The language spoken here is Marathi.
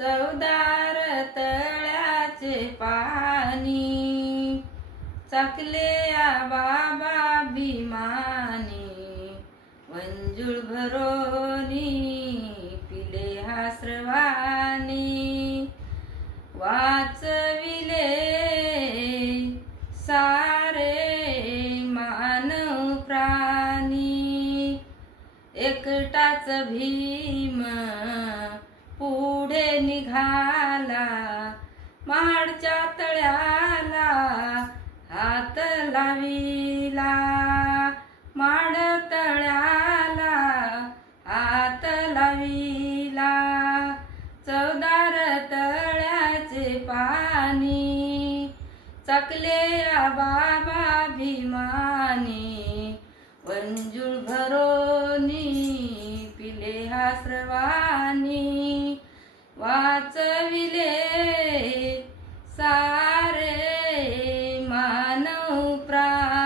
चवदार तळ्याचे पाणी चाखले या बाबा भीमानी, मंजूळ भरोनी पिले हास्रवानी, वाचविले सारे मानव प्राणी, एकटाच भीम पुढे निघाला, महाडच्या तळ्याला हात लाविला, माड तळ्याला हात लाविला, चवदार तळ्याचे पाणी चाखले या बाबा भीमानी, मंजूळ भरोनी पिले हास्रवानी, वाचविले सारे मानव प्राणी।